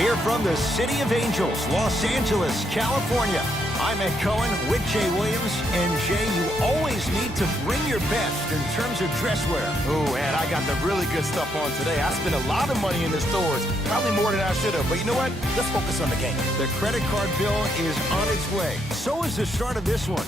Here from the City of Angels, Los Angeles, California, I'm Ed Cohen with Jay Williams. And Jay, you always need to bring your best in terms of dress wear. Ooh, and I got the really good stuff on today. I spent a lot of money in the stores, probably more than I should have. But you know what? Let's focus on the game. The credit card bill is on its way. So is the start of this one.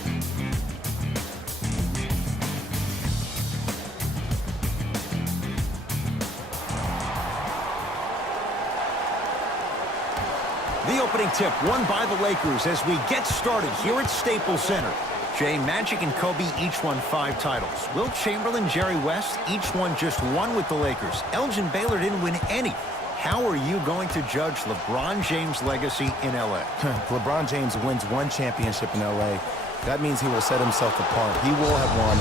The opening tip won by the Lakers as we get started here at Staples Center. Jay, Magic and Kobe each won 5 titles. Wilt Chamberlain, Jerry West, each won just 1 with the Lakers. Elgin Baylor didn't win any. How are you going to judge LeBron James' legacy in L.A.? LeBron James wins 1 championship in L.A. That means he will set himself apart. He will have won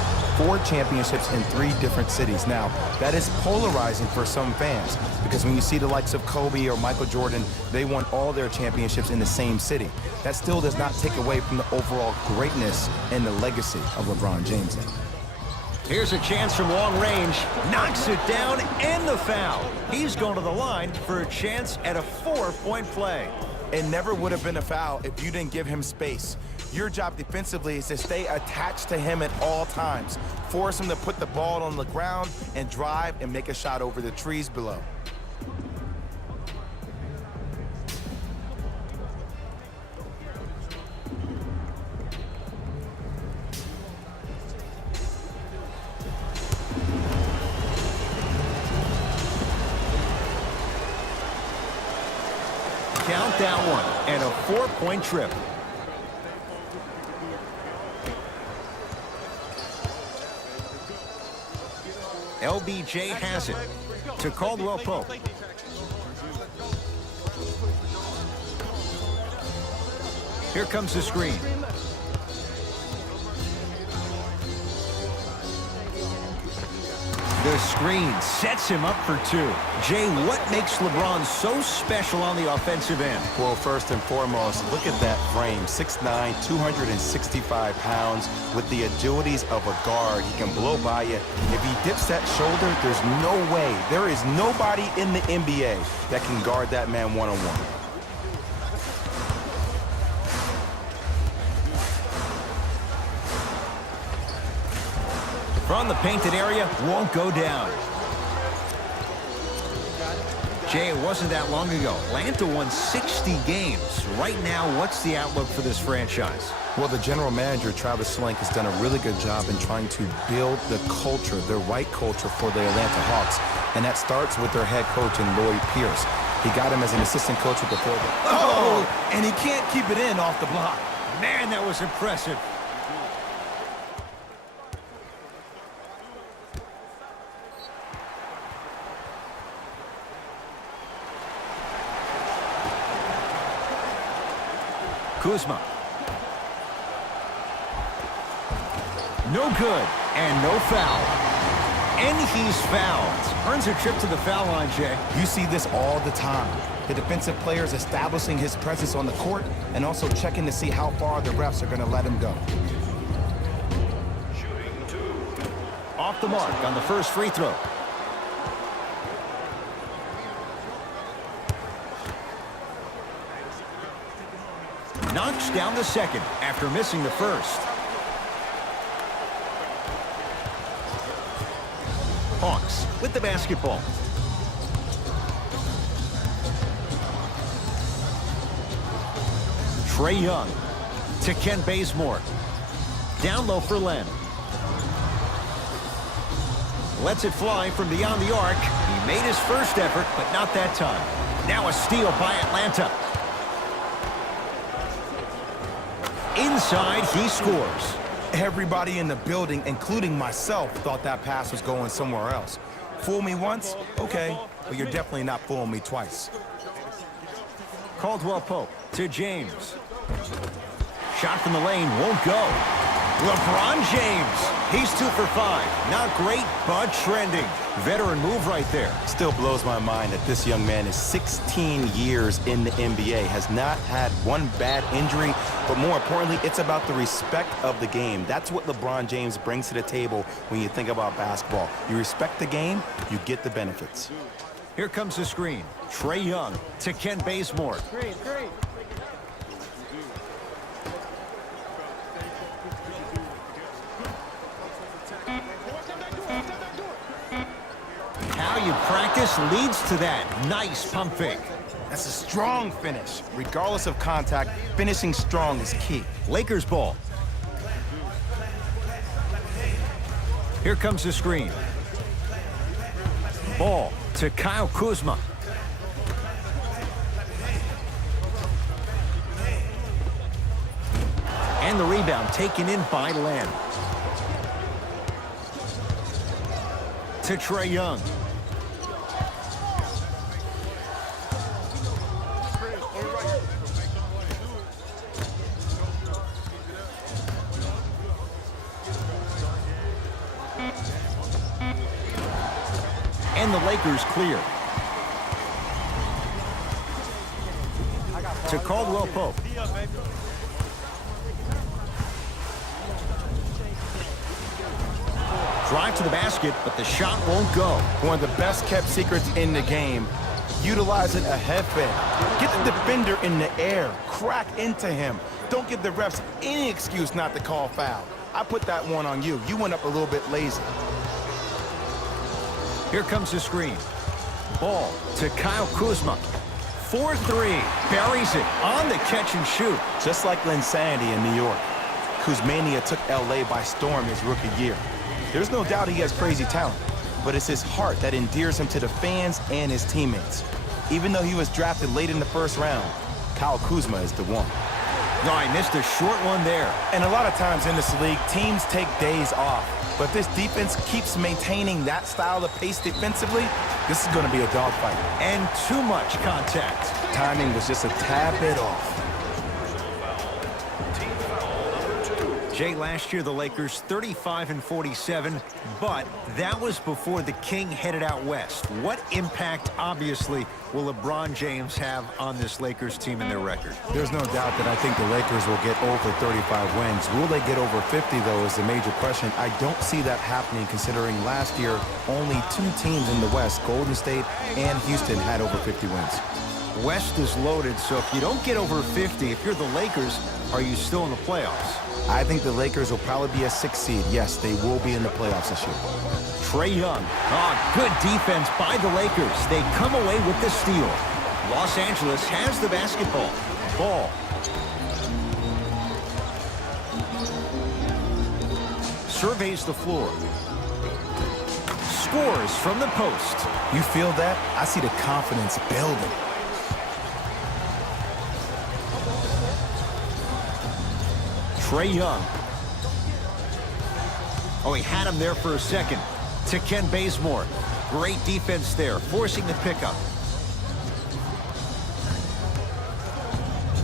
4 championships in 3 different cities. Now, that is polarizing for some fans because when you see the likes of Kobe or Michael Jordan, they won all their championships in the same city. That still does not take away from the overall greatness and the legacy of LeBron James. Here's a chance from long range. Knocks it down and the foul. He's going to the line for a chance at a 4-point play. It never would have been a foul if you didn't give him space. Your job defensively is to stay attached to him at all times. Force him to put the ball on the ground and drive and make a shot over the trees below. Count that one and a 4-point trip. LBJ has it to Caldwell Pope. Here comes the screen. The screen sets him up for 2. Jay, what makes LeBron so special on the offensive end? Well, first and foremost, look at that frame. 6'9", 265 pounds with the agilities of a guard. He can blow by you. If he dips that shoulder, there's no way. There is nobody in the NBA that can guard that man one-on-one. From the painted area, won't go down. Jay, it wasn't that long ago. Atlanta won 60 games. Right now, what's the outlook for this franchise? Well, the general manager, Travis Slink, has done a really good job in trying to build the culture, the right culture for the Atlanta Hawks. And that starts with their head coach in Lloyd Pierce. He got him as an assistant coach with the Philadelphia. Oh! And he can't keep it in off the block. Man, that was impressive. Kuzma. No good, and no foul. And he's fouled. Earns a trip to the foul line, Jay. You see this all the time. The defensive players establishing his presence on the court and also checking to see how far the refs are going to let him go. Off the mark on the first free throw. Knocks down the second after missing the first. Hawks with the basketball. Trae Young to Kent Bazemore. Down low for Len. Lets it fly from beyond the arc. He made his first effort, but not that time. Now a steal by Atlanta. Inside, he scores. Everybody in the building, including myself, thought that pass was going somewhere else. Fool me once? Okay, but you're definitely not fooling me twice. Caldwell Pope to James. Shot from the lane won't go. LeBron James. He's 2 for 5. Not great, but trending. Veteran move right there. Still blows my mind that this young man is 16 years in the NBA, has not had one bad injury, but more importantly, it's about the respect of the game. That's what LeBron James brings to the table when you think about basketball. You respect the game, you get the benefits. Here comes the screen. Trae Young to Kent Bazemore. How you practice leads to that. Nice pump fake. That's a strong finish. Regardless of contact, finishing strong is key. Lakers ball. Here comes the screen. Ball to Kyle Kuzma. And the rebound taken in by Lamb. To Trae Young. And the Lakers clear. To Caldwell Pope. Drive to the basket, but the shot won't go. One of the best kept secrets in the game. Utilizing a head fake. Get the defender in the air. Crack into him. Don't give the refs any excuse not to call foul. I put that one on you. You went up a little bit lazy. Here comes the screen. Ball to Kyle Kuzma. 4-3. Buries it on the catch and shoot. Just like Linsanity in New York. Kuzmania took LA by storm his rookie year. There's no doubt he has crazy talent, but it's his heart that endears him to the fans and his teammates. Even though he was drafted late in the first round, Kyle Kuzma is the one. No, I missed a short one there. And a lot of times in this league, teams take days off. But this defense keeps maintaining that style of pace defensively. This is going to be a dogfight. And too much contact. Timing was just a tad bit off. Jay, last year the Lakers 35-47, but that was before the King headed out west. What impact, obviously, will LeBron James have on this Lakers team and their record? There's no doubt that I think the Lakers will get over 35 wins. Will they get over 50, though, is the major question. I don't see that happening, considering last year only two teams in the West, Golden State and Houston, had over 50 wins. West is loaded, so if you don't get over 50, if you're the Lakers, are you still in the playoffs? I think the Lakers will probably be a 6th seed. Yes, they will be in the playoffs this year. Trae Young. Good defense by the Lakers. They come away with the steal. Los Angeles has the basketball. Ball. Surveys the floor. Scores from the post. You feel that? I see the confidence building. Trae Young. Oh, he had him there for a second. To Kent Bazemore. Great defense there, forcing the pickup.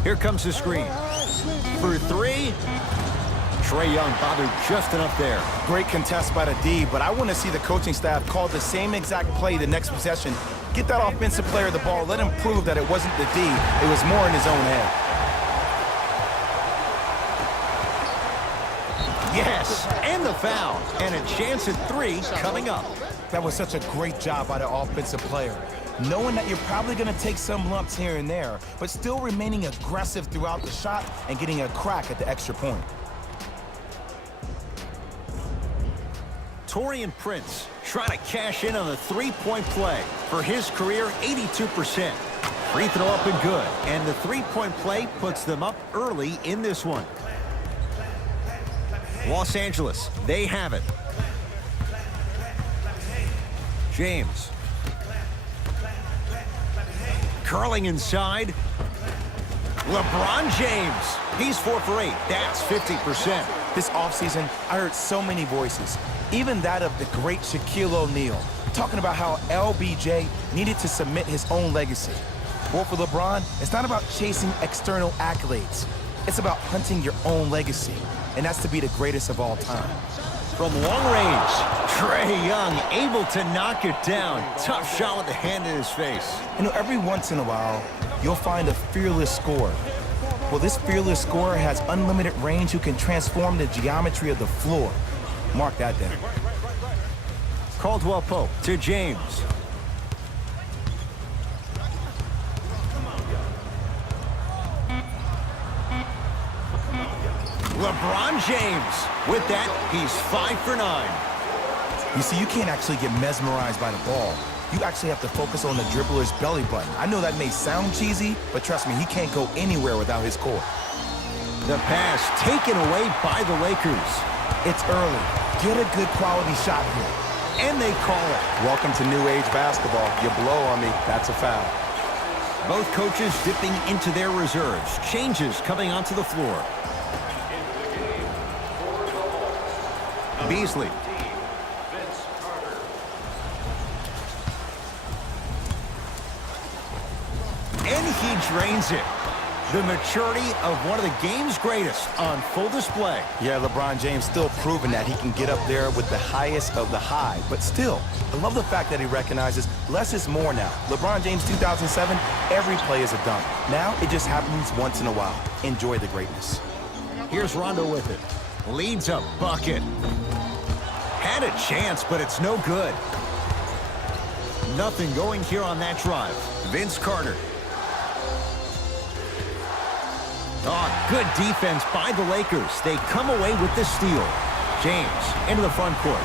Here comes the screen. For three. Trae Young bothered just enough there. Great contest by the D, but I want to see the coaching staff call the same exact play the next possession. Get that offensive player the ball. Let him prove that it wasn't the D. It was more in his own head. Yes, and the foul. And a chance at three coming up. That was such a great job by the offensive player. Knowing that you're probably going to take some lumps here and there, but still remaining aggressive throughout the shot and getting a crack at the extra point. Taurean Prince trying to cash in on the three-point play. For his career, 82%. Free throw up and good. And the three-point play puts them up early in this one. Los Angeles, they have it. James. Curling inside. LeBron James. He's 4 for 8. That's 50%. This offseason, I heard so many voices, even that of the great Shaquille O'Neal, talking about how LBJ needed to submit his own legacy. Well, for LeBron, it's not about chasing external accolades. It's about hunting your own legacy, and that's to be the greatest of all time. From long range, Trae Young able to knock it down. Tough shot with the hand in his face. You know, every once in a while, you'll find a fearless scorer. Well, this fearless scorer has unlimited range who can transform the geometry of the floor. Mark that down. Caldwell Pope to James. LeBron James. With that, he's 5 for 9. You see, you can't actually get mesmerized by the ball. You actually have to focus on the dribbler's belly button. I know that may sound cheesy, but trust me, he can't go anywhere without his core. The pass taken away by the Lakers. It's early. Get a good quality shot here. And they call it. Welcome to new age basketball. You blow on me, that's a foul. Both coaches dipping into their reserves. Changes coming onto the floor. Beasley. And he drains it. The maturity of one of the game's greatest on full display. Yeah, LeBron James still proving that he can get up there with the highest of the high. But still, I love the fact that he recognizes less is more now. LeBron James 2007, every play is a dunk. Now it just happens once in a while. Enjoy the greatness. Here's Rondo with it. Leads a bucket. Had a chance, but it's no good. Nothing going here on that drive. Vince Carter. Oh, good defense by the Lakers. They come away with the steal. James into the front court.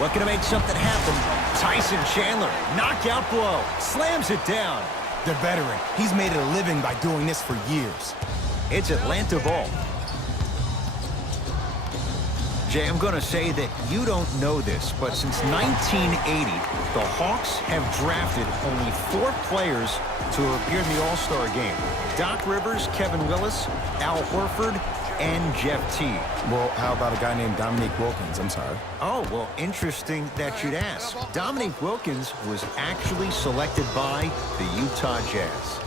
Looking to make something happen. Tyson Chandler, knockout blow. Slams it down. The veteran, he's made a living by doing this for years. It's Atlanta ball. Jay, I'm going to say that you don't know this, but since 1980, the Hawks have drafted only 4 players to appear in the All-Star game. Doc Rivers, Kevin Willis, Al Horford, and Jeff Teague. Well, how about a guy named Dominique Wilkins? I'm sorry. Oh, well, interesting that you'd ask. Dominique Wilkins was actually selected by the Utah Jazz.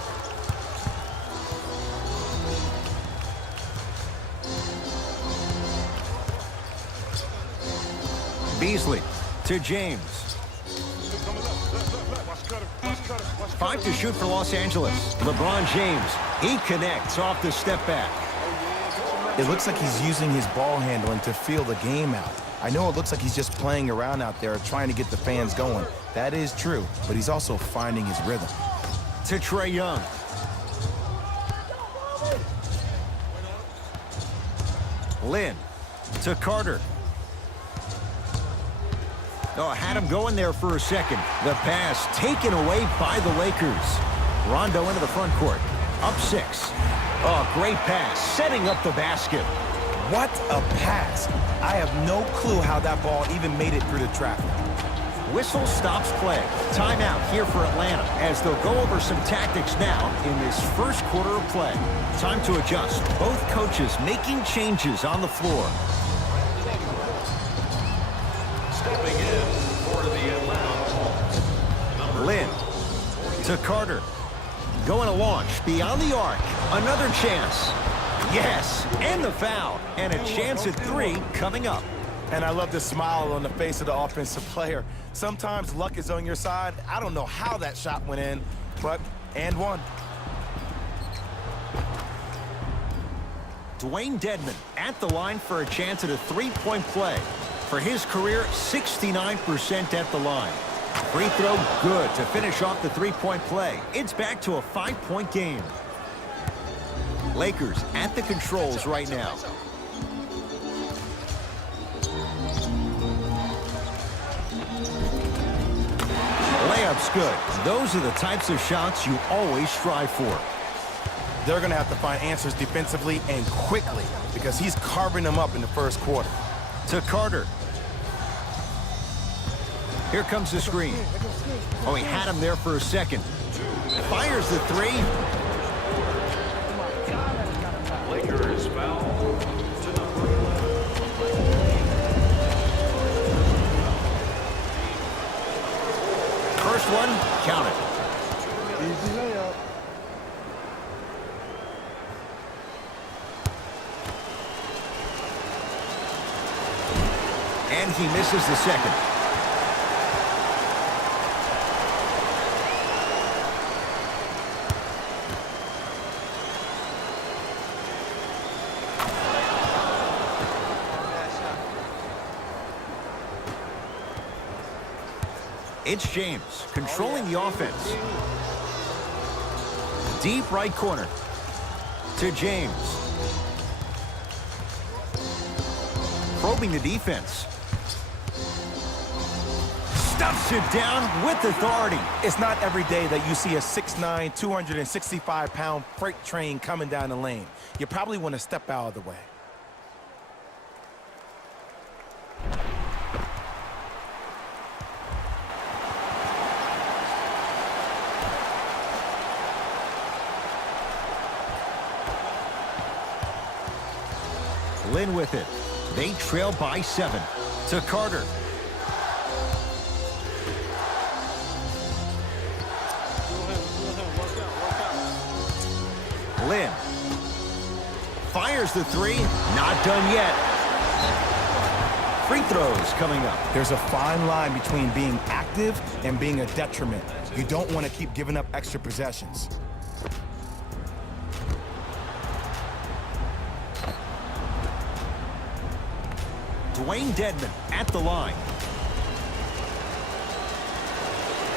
Beasley to James. 5 to shoot for Los Angeles. LeBron James, he connects off the step back. It looks like he's using his ball handling to feel the game out. I know it looks like he's just playing around out there trying to get the fans going. That is true, but he's also finding his rhythm. To Trae Young. Lynn to Carter. Oh, had him going there for a second. The pass taken away by the Lakers. Rondo into the front court. Up 6. Oh, great pass. Setting up the basket. What a pass. I have no clue how that ball even made it through the traffic. Whistle stops play. Timeout here for Atlanta as they'll go over some tactics now in this first quarter of play. Time to adjust. Both coaches making changes on the floor. Stepping in for the Atlanta. Lynn to Carter. Going to launch beyond the arc. Another chance. Yes, and the foul. And a chance at 3 coming up. And I love the smile on the face of the offensive player. Sometimes luck is on your side. I don't know how that shot went in, but and one. Dwayne Dedmon at the line for a chance at a 3-point play. For his career, 69% at the line. Free throw good to finish off the 3-point play. It's back to a 5-point game. Lakers at the controls right now. Layup's good. Those are the types of shots you always strive for. They're going to have to find answers defensively and quickly because he's carving them up in the first quarter. To Carter. Here comes the screen. Oh, he had him there for a second. Fires the 3. Lakers foul to number 11. First one, count it. Easy layup. And he misses the second. It's James controlling the offense. Deep right corner to James. probing the defense. Stuffs it down with authority. It's not every day that you see a 6'9", 265-pound freight train coming down the lane. You probably want to step out of the way. Lynn with it. They trail by 7. To Carter. Lynn fires the 3. Not done yet. Free throws coming up. There's a fine line between being active and being a detriment. You don't want to keep giving up extra possessions. Dwayne Dedman at the line.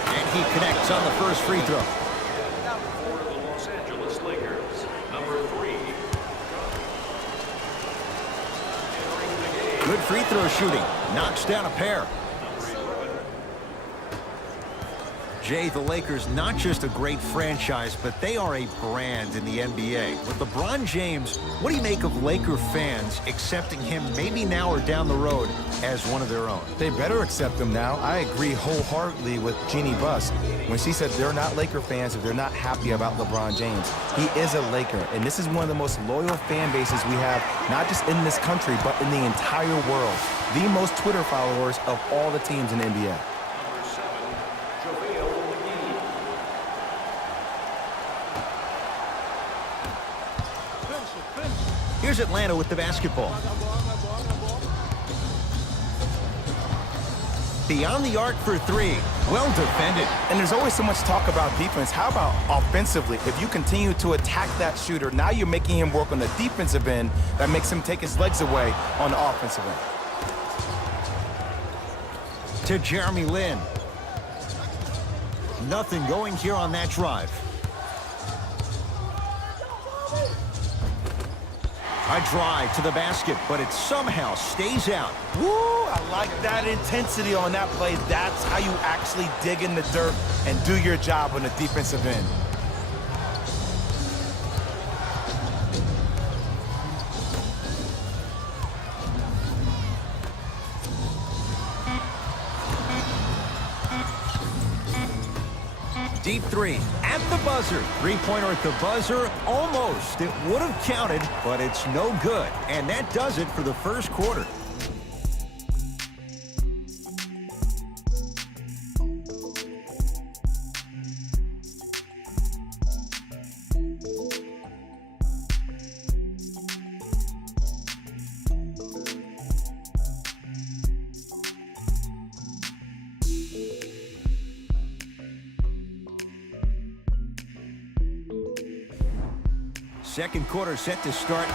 And he connects on the first free throw. For the Los Angeles Lakers, number 3. Entering the game, Good free throw shooting. Knocks down a pair. Jay, the Lakers, not just a great franchise, but they are a brand in the NBA. With LeBron James, what do you make of Laker fans accepting him maybe now or down the road as one of their own? They better accept him now. I agree wholeheartedly with Jeannie Buss when she said they're not Laker fans if they're not happy about LeBron James. He is a Laker, and this is one of the most loyal fan bases we have, not just in this country, but in the entire world. The most Twitter followers of all the teams in the NBA. number 7, JaVale McGee. Here's Atlanta with the basketball. Beyond the arc for 3. Well defended. And there's always so much talk about defense. How about offensively? If you continue to attack that shooter, now you're making him work on the defensive end. That makes him take his legs away on the offensive end. To Jeremy Lin. Nothing going here on that drive. A drive to the basket, but it somehow stays out. Woo! I like that intensity on that play. That's how you actually dig in the dirt and do your job on the defensive end. Deep 3 at the buzzer. Three-pointer at the buzzer. Almost. It would have counted, but it's no good. And that does it for the first quarter. Second quarter set to start.